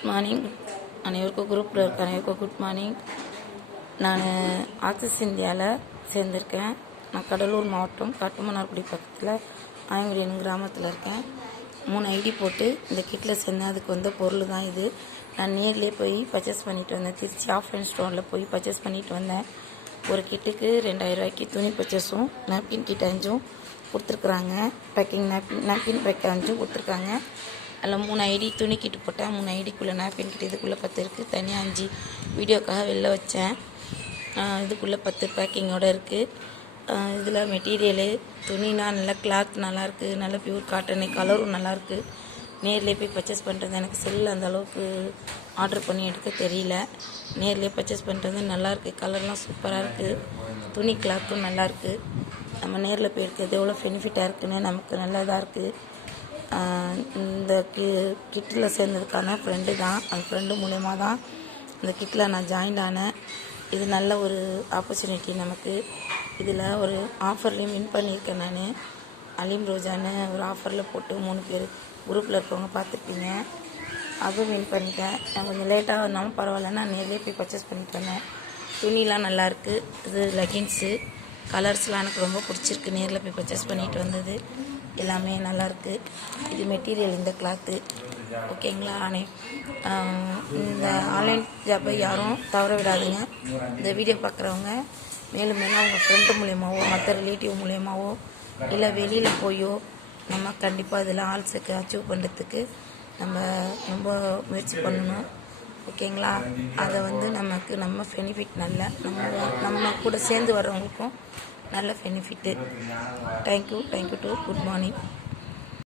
Good morning அனைவருக்கும் குரூப்பில் இருக்க அனைவருக்கும் குட் மார்னிங். நான் ஆக்சிஸ் இந்தியாவில் சேர்ந்துருக்கேன். நான் கடலூர் மாவட்டம் காட்டுமன்னார்குடி பக்கத்தில் ஆயங்குடி கிராமத்தில் இருக்கேன். 3 ஐடி போட்டு இந்த கிட்டில் சேர்ந்தேன். அதுக்கு வந்த பொருள் தான் இது. நான் நேர்லேயே போய் பர்ச்சேஸ் பண்ணிட்டு வந்தேன். திருச்சி ஆஃப்லைன் ஸ்டோரில் போய் பர்ச்சேஸ் பண்ணிட்டு வந்தேன். ஒரு கிட்டுக்கு 2000 ரூபாய்க்கு துணி பர்ச்சேஸும் நாப்கின் கிட் 5 கொடுத்துருக்குறாங்க. பேக்கிங் நாப்கின் பேக் 5 கொடுத்துருக்காங்க. அதில் 3 ஐடி துணி கிட்டு போட்டேன். 3 ஐடிக்குள்ளே நாப்கின் கிட் இதுக்குள்ளே 10 இருக்குது. தனியாக 5 வீடியோக்காக வெளில வச்சேன். இதுக்குள்ளே 10 பேக்கிங்கோடு இருக்குது. இதில் மெட்டீரியலு துணினா நல்லா கிளாத் நல்லாயிருக்கு, நல்ல பியூர் காட்டனு, கலரும் நல்லாயிருக்கு. நேர்லேயே போய் பர்ச்சேஸ் பண்ணுறது எனக்கு செல்லில் அந்த அளவுக்கு ஆர்டர் பண்ணி எடுக்க தெரியல. நேர்லேயே பர்ச்சேஸ் பண்ணுறது நல்லாயிருக்கு. கலர்லாம் சூப்பராக இருக்குது. துணி கிளாத்தும் நல்லாயிருக்கு. நம்ம நேரில் போய் எடுக்கிறது எவ்வளோ பெனிஃபிட்டாக இருக்குதுன்னு நமக்கு நல்லதாக இருக்குது. இந்த கிட்டில் சேர்ந்ததுக்கான ஃப்ரெண்டு தான். அந்த ஃப்ரெண்டு மூலயமா தான் இந்த கிட்டில் நான் ஜாயின் ஆனேன். இது நல்ல ஒரு ஆப்பர்ச்சுனிட்டி நமக்கு. இதில் ஒரு ஆஃபர்லேயும் வின் பண்ணியிருக்கேன். நான் அலீம் ரோஜான்னு ஒரு ஆஃபரில் போட்டு 3 பேர் குரூப்பில் இருக்கவங்க பார்த்துருப்பீங்க. அதுவும் வின் பண்ணிட்டேன். நான் கொஞ்சம் லேட்டாக இருந்தாலும் பரவாயில்ல, நான் நேர்லேயே போய் பர்ச்சேஸ் பண்ணிட்டு வந்தேன். துணிலாம் நல்லாயிருக்கு. இது லெகின்ஸு கலர்ஸ்லாம் எனக்கு ரொம்ப பிடிச்சிருக்கு. நேரில் போய் பர்ச்சேஸ் பண்ணிட்டு வந்தது எல்லாமே நல்லாயிருக்கு. இது மெட்டீரியல் இந்த கிளாத்து ஓகேங்களா. இந்த ஆன்லைன் ஜாப்பை யாரும் தவற விடாதுங்க. இந்த வீடியோ பார்க்குறவங்க மேலும் மேலும் அவங்க ஃப்ரெண்டு மூலியமாவோ மற்ற ரிலேட்டிவ் மூலியமாவோ இல்லை வெளியில் போயோ நம்ம கண்டிப்பாக இதில் ஆல்ஸுக்கு அச்சீவ் பண்ணுறதுக்கு நம்ம ரொம்ப முயற்சி பண்ணணும் ஓகேங்களா. அதை நம்ம பெனிஃபிட் நல்ல நம்ம கூட சேர்ந்து வர்றவங்களுக்கும் நல்ல benefit. Thank you to good morning.